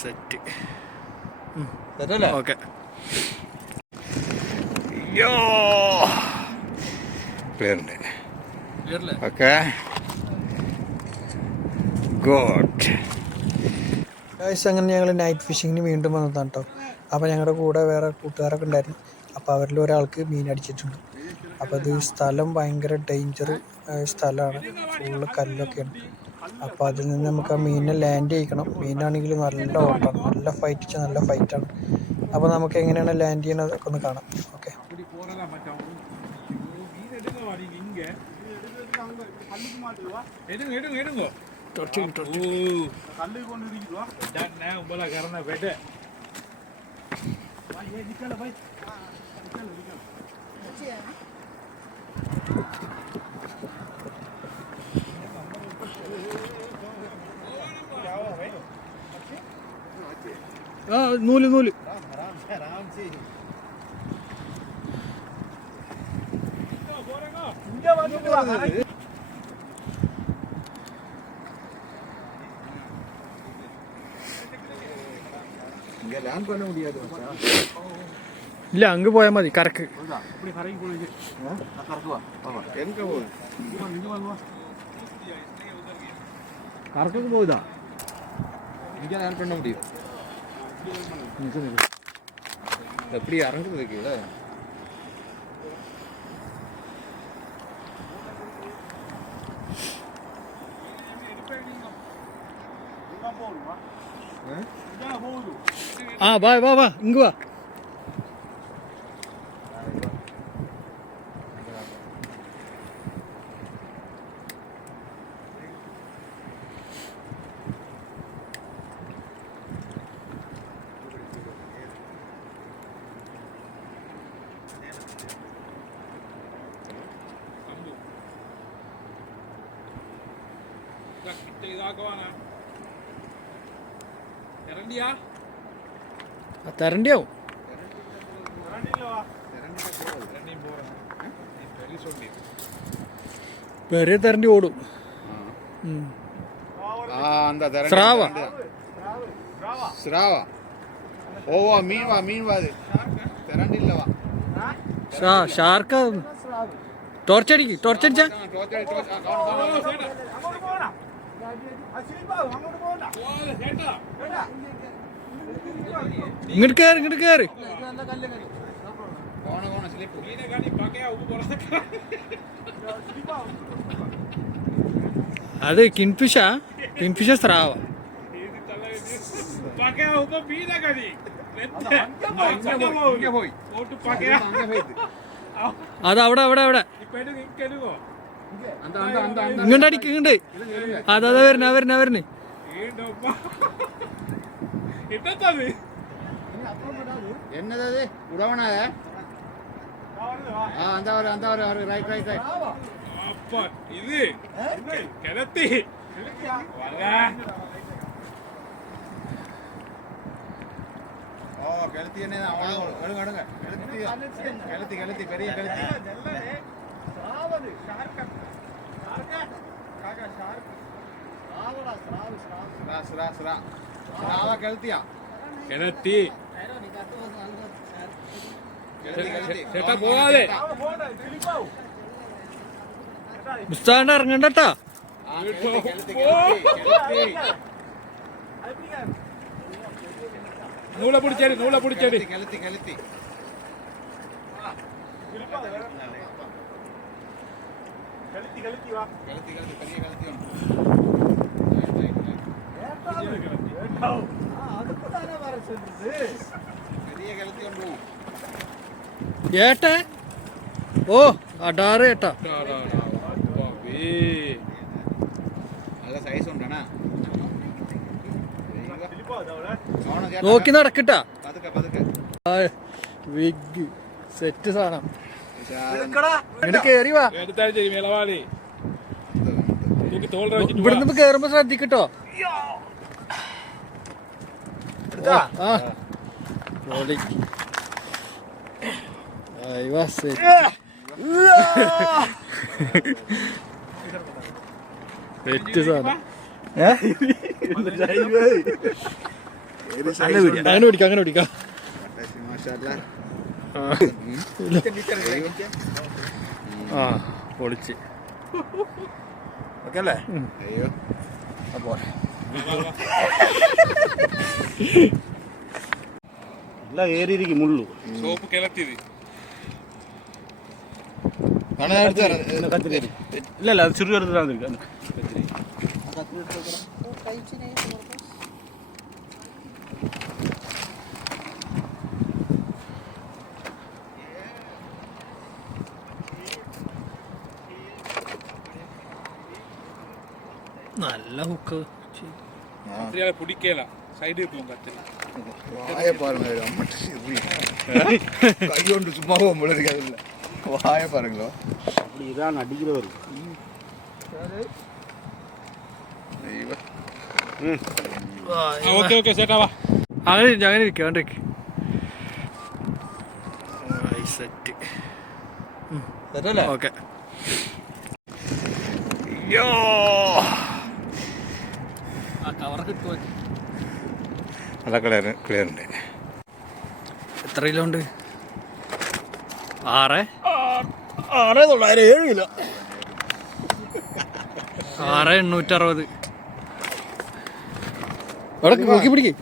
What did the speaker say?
Set okay. Good. അങ്ങനെ ഞങ്ങൾ night ഫിഷിങ്ങിന് വീണ്ടും വന്നതാണ് കേട്ടോ അപ്പോൾ ഞങ്ങളുടെ കൂടെ വേറെ കൂട്ടുകാരൊക്കെ ഉണ്ടായിരുന്നു. അപ്പോൾ അവരിൽ ഒരാൾക്ക് മീൻ അടിച്ചിട്ടുണ്ട്. അപ്പോൾ ഇത് സ്ഥലം ഭയങ്കര ഡേഞ്ചർ സ്ഥലമാണ് ഫുള്ള് കല്ലൊക്കെയാണ്. അപ്പോൾ അതിൽ നിന്ന് നമുക്ക് ആ മീനിനെ ലാൻഡ് ചെയ്യിക്കണം. മീനാണെങ്കിൽ നല്ല ഓട്ടമാണ് നല്ല ഫൈറ്റ് നല്ല ഫൈറ്റാണ് അപ്പോൾ നമുക്ക് എങ്ങനെയാണ് ലാൻഡ് ചെയ്യണത് ഒക്കെ ഒന്ന് കാണാം. ഓക്കെ ആ നൂൽ നൂൽ. ഇല്ല അങ്ങ് പോയാ മതി കരക്ക് കറക്കൊക്കെ പോയതാ. എനിക്ക് അയാൾ കണ്ട മുടിയോ. எப்படி இறங்குறதுக்கு இல்லை ஆ வா வா வா. இங்கே வா. ചെയ്താക്കുവാണ് തെരണ്ടിയാ തെരണ്ടിയാവും பெரிய தரண்டி ஓடும் அந்த தரண்டி ஸ்ராவா ஸ்ராவா ஓவா மீன்வா மீன்வா அது தரண்டி இல்லவா ஷா ஷார்க்கா ടോർച്ചടിക്ക് ടോർച്ചടിച്ചാ ഇങ്ങോട്ട് കയറി ഇങ്ങോട്ട് കയറി അത് കിൻഫിഷ കിൻഫിഷ സ്രാവ. അത് അവിടെ അവിടെ അവിടെ. ഇങ്ങോട്ട് അടിക്ക് ഇങ്ങോട്ട് അതാ വരുന്ന വരുന്ന വരുന്ന എന്നതത് ഉടവണേ ആ എന്താ പറയുക എന്താ പറയുക റൈറ്റ് റൈറ്റ് ഇത് കിടത്തി ഓ കിളത്തി തന്നെ കിളത്തി കിളത്തി കിളത്തി പെരിയ കിളത്തി ഇറങ്ങണ്ടട്ടാ? നൂല പിടിച്ചേടി നൂല പിടിച്ചേടി കലത്തി കലത്തി ഏട്ട? ഓ അടാറ് ഏട്ടാ. നോക്കി നടക്കട്ടാ. വിഗ്. സെറ്റ് സാധനം. കേറി വാ. ഇവിടുന്ന് കേറുമ്പോ ശ്രദ്ധിക്കട്ടോ. സെറ്റ് സാധനം. അങ്ങനെ പിടിക്കാം അങ്ങനെ പിടിക്കാം. ആ. പൊളിച്ച്. ഓക്കെ അല്ലേ? അയ്യോ. അപ്പോൾ എല്ലാം ഏറിയിരിക്കും മുള്ളു. സോപ്പ് കിളത്തിയത് ഇല്ല ഇല്ല അത് ചെറിയ എടുത്തിട്ടാണ് നല്ല ഹുക്ക് அப்படியே பிடிக்கலாம் சைடு இருக்கும் கத்தில் வாய பாருங்க அம்மட்டு கையோண்டு சும்மாவும் உங்களை இருக்காதுல்ல வாய பாருங்களோ அப்படி இதான் அடிக்கிறவர் ஓகே ஓகே சேட்டாவா അങ്ങനെ അങ്ങനെ ഇരിക്കുക കണ്ടേക്ക് സെറ്റ് ഓക്കെ അയ്യോ നല്ല ക്ലിയർ ക്ലിയർ ഉണ്ട്. എത്ര കിലോ ഉണ്ട്? ആറ്? ആറ് തൊള്ളായിരം ഏഴ് കിലോ ആറ് എണ്ണൂറ്ററുപത്. നോക്കി പിടിക്കേ.